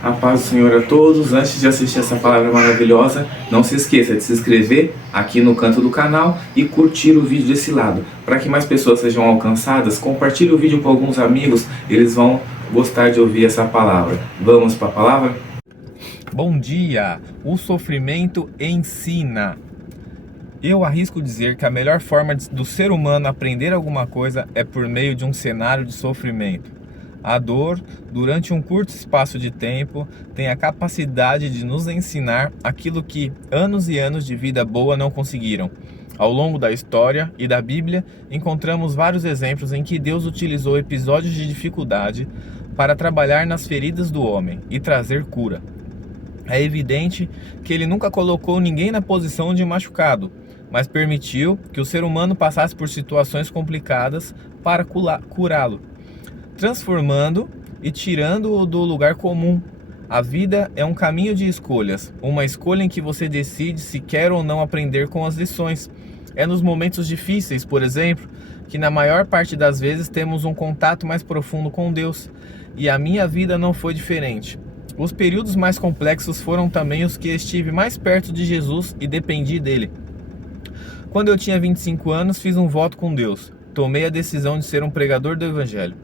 A paz do Senhor a todos. Antes de assistir essa palavra maravilhosa, não se esqueça de se inscrever aqui no canto do canal e curtir o vídeo desse lado. Para que mais pessoas sejam alcançadas, compartilhe o vídeo com alguns amigos, eles vão gostar de ouvir essa palavra. Vamos para a palavra? Bom dia! O sofrimento ensina. Eu arrisco dizer que a melhor forma do ser humano aprender alguma coisa é por meio de um cenário de sofrimento. A dor, durante um curto espaço de tempo, tem a capacidade de nos ensinar aquilo que anos e anos de vida boa não conseguiram. Ao longo da história e da Bíblia, encontramos vários exemplos em que Deus utilizou episódios de dificuldade para trabalhar nas feridas do homem e trazer cura. É evidente que ele nunca colocou ninguém na posição de machucado, mas permitiu que o ser humano passasse por situações complicadas para curá-lo, transformando e tirando-o do lugar comum. A vida é um caminho de escolhas, uma escolha em que você decide se quer ou não aprender com as lições. É nos momentos difíceis, por exemplo, que na maior parte das vezes temos um contato mais profundo com Deus, e a minha vida não foi diferente. Os períodos mais complexos foram também os que estive mais perto de Jesus e dependi dele. Quando eu tinha 25 anos, fiz um voto com Deus. Tomei a decisão de ser um pregador do Evangelho,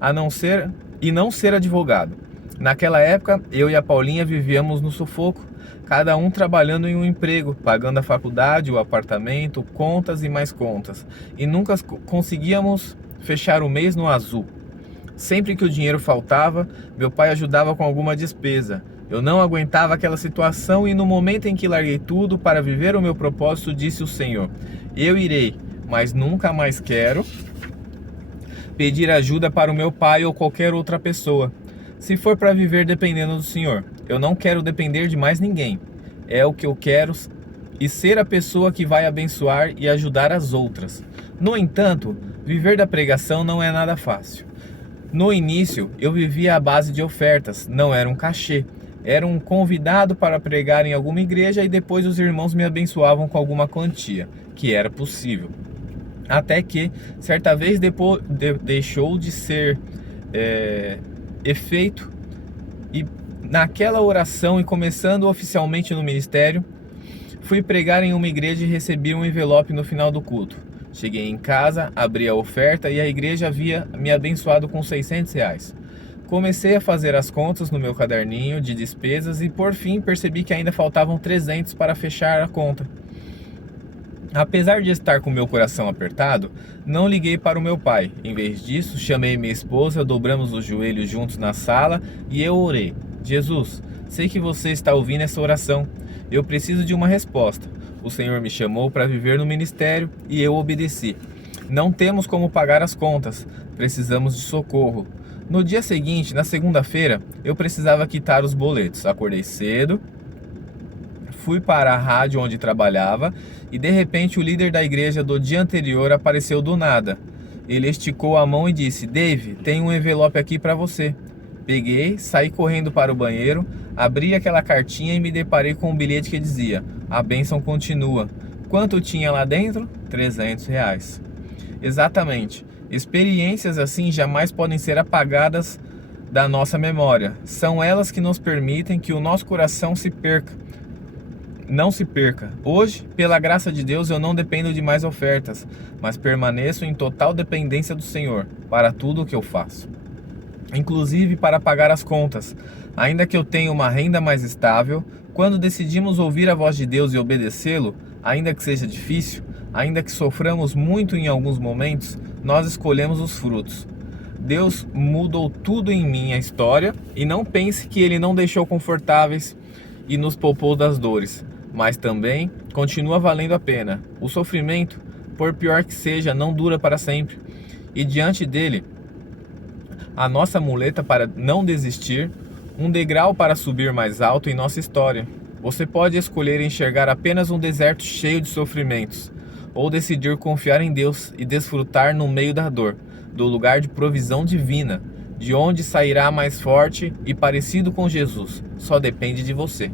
não ser advogado. Naquela época, eu e a Paulinha vivíamos no sufoco, cada um trabalhando em um emprego, pagando a faculdade, o apartamento, contas e mais contas, e nunca conseguíamos fechar o mês no azul. Sempre que o dinheiro faltava, meu pai ajudava com alguma despesa. Eu não aguentava aquela situação e no momento em que larguei tudo para viver o meu propósito, disse o Senhor: eu irei, mas nunca mais quero pedir ajuda para o meu pai ou qualquer outra pessoa. Se for para viver dependendo do Senhor, eu não quero depender de mais ninguém. É o que eu quero e ser a pessoa que vai abençoar e ajudar as outras. No entanto, viver da pregação não é nada fácil. No início, eu vivia à base de ofertas, não era um cachê. Era um convidado para pregar em alguma igreja e depois os irmãos me abençoavam com alguma quantia, que era possível. Até que, certa vez, deixou de ser efeito, e naquela oração e começando oficialmente no ministério, fui pregar em uma igreja e recebi um envelope no final do culto. Cheguei em casa, abri a oferta e a igreja havia me abençoado com R$600. Comecei a fazer as contas no meu caderninho de despesas e por fim percebi que ainda faltavam 300 para fechar a conta. Apesar de estar com meu coração apertado, não liguei para o meu pai. Em vez disso, chamei minha esposa, dobramos os joelhos juntos na sala e eu orei: Jesus, sei que você está ouvindo essa oração. Eu preciso de uma resposta. O Senhor me chamou para viver no ministério e eu obedeci. Não temos como pagar as contas, precisamos de socorro. No dia seguinte, na segunda-feira, eu precisava quitar os boletos. Acordei cedo, fui para a rádio onde trabalhava e de repente o líder da igreja do dia anterior apareceu do nada. Ele esticou a mão e disse: Dave, tem um envelope aqui para você. Peguei, saí correndo para o banheiro, abri aquela cartinha e me deparei com um bilhete que dizia: a bênção continua. Quanto tinha lá dentro? R$300. Exatamente. Experiências assim jamais podem ser apagadas da nossa memória. São elas que nos permitem que o nosso coração não se perca. Hoje, pela graça de Deus, eu não dependo de mais ofertas, mas permaneço em total dependência do Senhor para tudo o que eu faço, inclusive para pagar as contas. Ainda que eu tenha uma renda mais estável, quando decidimos ouvir a voz de Deus e obedecê-lo, ainda que seja difícil, ainda que soframos muito em alguns momentos, nós escolhemos os frutos. Deus mudou tudo em minha história e não pense que Ele não deixou confortáveis e nos poupou das dores, mas também continua valendo a pena. O sofrimento, por pior que seja, não dura para sempre e diante dele, a nossa muleta para não desistir, um degrau para subir mais alto em nossa história. Você pode escolher enxergar apenas um deserto cheio de sofrimentos, ou decidir confiar em Deus e desfrutar no meio da dor, do lugar de provisão divina, de onde sairá mais forte e parecido com Jesus. Só depende de você.